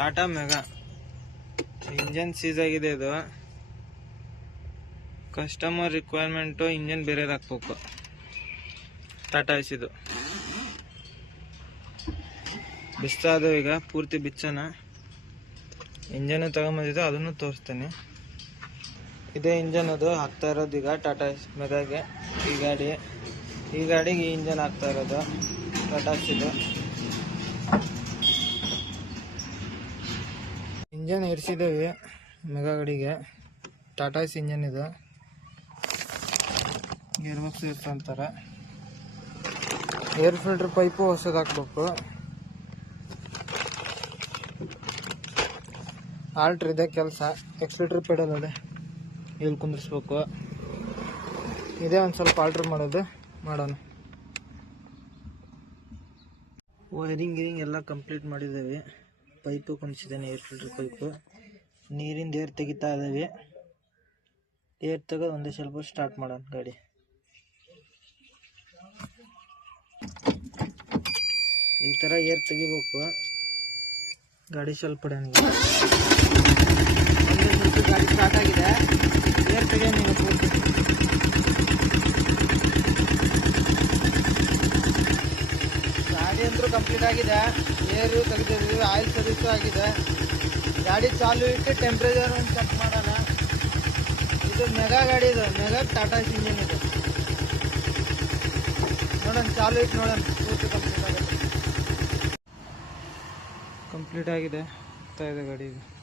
Tata mega engine seize ಆಗಿದೆ. ಇದು customer requirement, engine ಬೇರೆದು ಹಾಕ್ಬೇಕು. ಟಾಟಾ ಇದು ಬಿಸ್ತಾದು. ಈಗ ಪೂರ್ತಿ ಬಿಚ್ಚನ ಇಂಜನ್ ತಗೊಂಬಂದಿದ್ದು, ಅದನ್ನು ತೋರಿಸ್ತೇನೆ. ಇದೇ ಇಂಜನ್ ಅದು ಹಾಕ್ತಾ ಇರೋದು ಈಗ ಟಾಟಾ ಮೆಗಾಗೆ. ಈ ಗಾಡಿಗೆ ಈ ಇಂಜನ್ ಹಾಕ್ತಾ ಇರೋದು ಟಾಟಾ ಇದು. ಇಂಜನ್ ಇರಿಸಿದ್ದೇವೆ ಮೆಗಾ ಗಾಡಿಗೆ. ಟಾಟಾ ಇಂಜನ್ ಇದು. ಗೇರ್ ಬಾಕ್ಸ್ ಇರ್ತಂತಾರೆ. ಏರ್ ಫಿಲ್ಟರ್ ಪೈಪು ಹೊಸದು ಹಾಕ್ಬೇಕು. ಆಲ್ಟ್ರ್ ಇದೆ ಕೆಲಸ. ಎಕ್ಸ್ಲೇಟರ್ ಪೆಡಲ್ ಅದೇ ಇಲ್ಲಿ ಕುಂದಿರ್ಸ್ಬೇಕು. ಇದೇ ಒಂದು ಸ್ವಲ್ಪ ಆಲ್ಟ್ರ್ ಮಾಡೋಣ. ವೈರಿಂಗ್ ಎಲ್ಲ ಕಂಪ್ಲೀಟ್ ಮಾಡಿದ್ದೇವೆ. ಪೈಪು ಕುಣಿಸಿದ್ದೇನೆ, ಏರ್ ಫಿಲ್ಟರ್ ಪೈಪು. ನೀರಿಂದ ಏರ್ ತೆಗಿತಾ ಇದ್ದೇವೆ. ಏರ್ ತೆಗೆದು ಒಂದೇ ಸ್ವಲ್ಪ ಸ್ಟಾರ್ಟ್ ಮಾಡೋಣ ಗಾಡಿ. ಈ ಥರ ಏರ್ ತೆಗಿಬೇಕು. ಗಾಡಿ ಸ್ವಲ್ಪ ಗಾಡಿ ಸ್ಟಾರ್ಟ್ ಆಗಿದೆ. ಏರ್ ತೆಗಿಯೋಣ ಈಗ ಪೂರ್ತಿ. ಗಾಡಿ ಅಂತೂ ಕಂಪ್ಲೀಟ್ ಆಗಿದೆ. ಏರು ತೆಗೆದಿದ್ವಿ, ಆಯಿಲ್ ಸರ್ವಿಸು ಆಗಿದೆ. ಗಾಡಿ ಚಾಲು ಇಟ್ಟು ಟೆಂಪ್ರೇಚರ್ ಒಂದು ಚೆಕ್ ಮಾಡೋಣ. ಇದು ಮೆಗಾ ಗಾಡಿ, ಇದು ಮೆಗಾ ಟಾಟಾ ಇಂಜಿನ್ ಇದು. ನೋಡೋಣ, ಚಾಲು ಇಟ್ಟು ನೋಡೋಣ. ಪೂರ್ತಿ ಕಂಪ್ಲೀಟ್ ಆಗಿದೆ. ಕಂಪ್ಲೀಟ್ ಆಗಿದೆ. ಆಗ್ತಾ ಇದೆ ಗಾಡಿ ಇದು.